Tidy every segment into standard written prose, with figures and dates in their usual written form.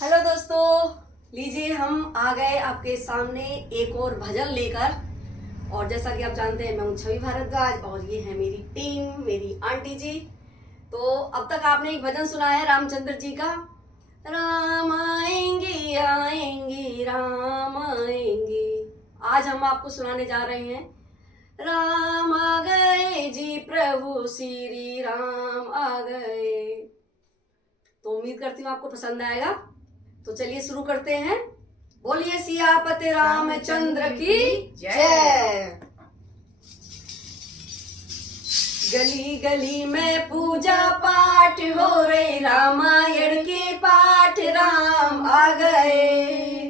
Hello दोस्तों, लीजिए हम आ गए आपके सामने एक और भजन लेकर। और जैसा कि आप जानते हैं मैं हूं छवि भारद्वाज और ये है मेरी टीम, मेरी आंटी जी। तो अब तक आपने एक भजन सुना है रामचंद्र जी का, राम आएंगे आएंगे राम आएंगे। आज हम आपको सुनाने जा रहे हैं राम आ गए जी, प्रभु श्री राम आ गए। तो उम्मीद करती हूँ आपको पसंद आएगा। तो चलिए शुरू करते हैं। बोलिए सियापति रामचंद्र की जय। गली गली में पूजा पाठ हो रही, रामायण के पाठ राम आ गए।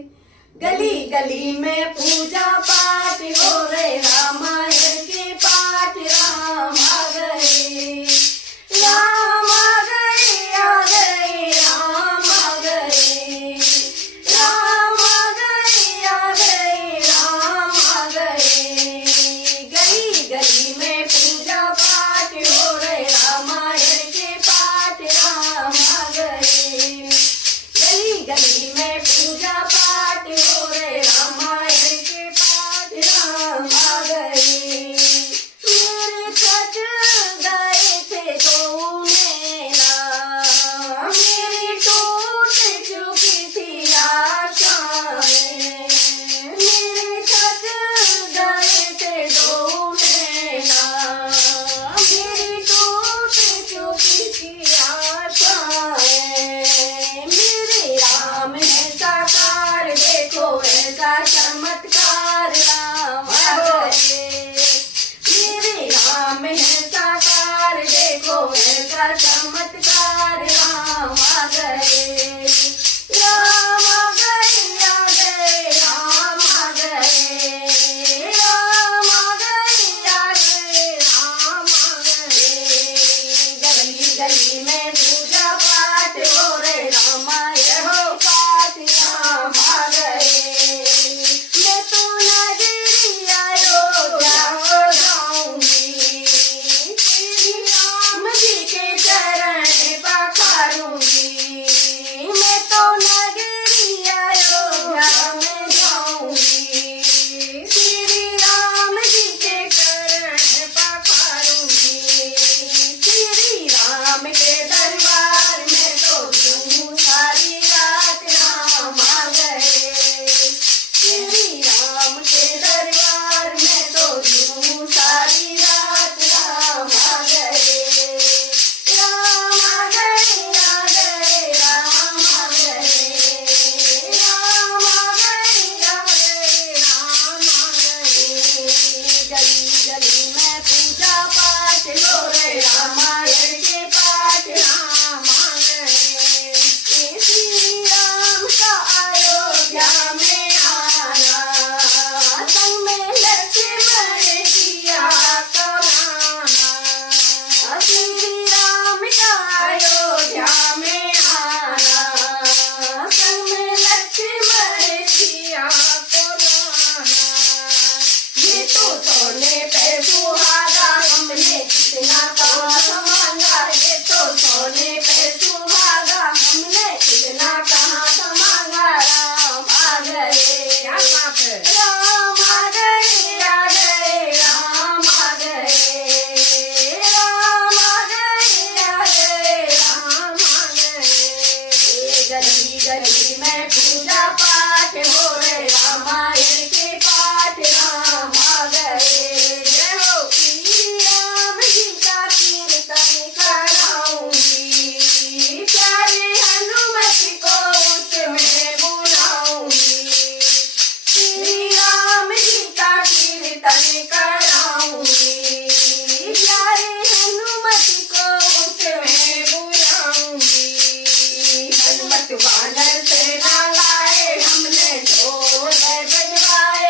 गली गली में पूजा पाठ हो रहे, रामायण के पाठ राम आ गए। राम आ गए आ गए राम आ गए। राम आ गए आ गए राम आ गए। गली गली में पूजा पाठ हो रहे, रामायण के पाठ राम आ गए। गली गली में पूजा पाठ हो रहे, रामायण के पाठ राम आ गए। मेरे छठ गए थे तूने ना, मेरी टूट चुकी थी आशाएं। मेरे छठ गए थे तूने ना, मेरी टूट चुकी थी आशाएं। मेरे राम है साकार, देखो ऐसा चमत्कार राम आ गए। मेरे राम है साकार, देखो ऐसा चमत्कार राम आ गए। राम आ गए राम आ गए। राम आ गए राम आ गए। गली गली में पूजा पाठ हो रहे, रामायण हो पाठ राम आ गए। मैं तो नगरी अयोध्या हो जाऊंगी, श्री राम जी के चरण पखारूंगी। मैं तो नगरी अयोध्या में जाऊंगी, श्री राम जी के चरण पखारूंगी। श्री राम के दरबार में तो झूमूं सारी रात राम आ गए। श्री राम के दरबार में तो झूमूं सारी रात राम आ गए। राम आ गए राम आ गए। राम आ गए राम आ गए। गली गली में पूजा पाठ हो रहे, रामायण के पाठ राम आ गए। श्री राम का अयोध्या में आना, संग में लक्ष्मण किया कराना। श्री राम का अयोध्या में आना, संग में लक्ष्मण किया कराना। ये तो सोने पे सुहागा, हमने कितना कहा मांगा। ये तो सोने पे सुहागा, हमने कितना कहा मांगा। राम आ गए, क्या बात है। राम आ गए राम आ गए। राम आ गए राम आ गए। गली गली में पूजा पाठ हो रहे, रामायण के पाठ राम आ गए। जय हो। श्री राम जी का कीर्तन कराऊंगी, प्यारे हनुमत को उसमें बुलाऊंगी। श्री राम जी का कीर्तन कराऊंगी, प्यारे हनुमत को उसमें बुलाऊंगी। हनुमत वानर सेना लाए, हमने ढोल बजवाए।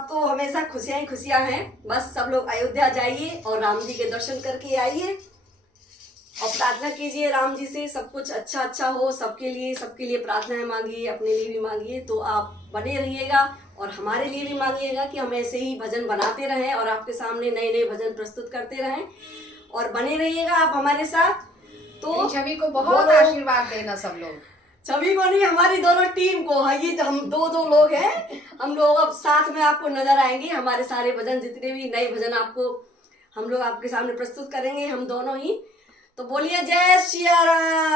अब तो हमेशा खुशियां ही खुशियां हैं। बस सब लोग अयोध्या जाइए और राम जी के दर्शन करके आइए और प्रार्थना कीजिए राम जी से सब कुछ अच्छा अच्छा हो सबके लिए प्रार्थनाएं मांगिए, अपने लिए भी मांगिए। तो आप बने रहिएगा और हमारे लिए भी मांगिएगा कि हम ऐसे ही भजन बनाते रहें और आपके सामने नए नए भजन प्रस्तुत करते रहें और बने रहिएगा आप हमारे साथ। तो छवि को बहुत आशीर्वाद देना सब लोग। छवि को नहीं, हमारी दोनों टीम को। हाँ, ये तो हम दो लोग हैं, हम लोग अब साथ में आपको नजर आएंगे। हमारे सारे भजन जितने भी नए भजन आपको हम लोग आपके सामने प्रस्तुत करेंगे, हम दोनों ही। तो बोलिए जय सिया राम।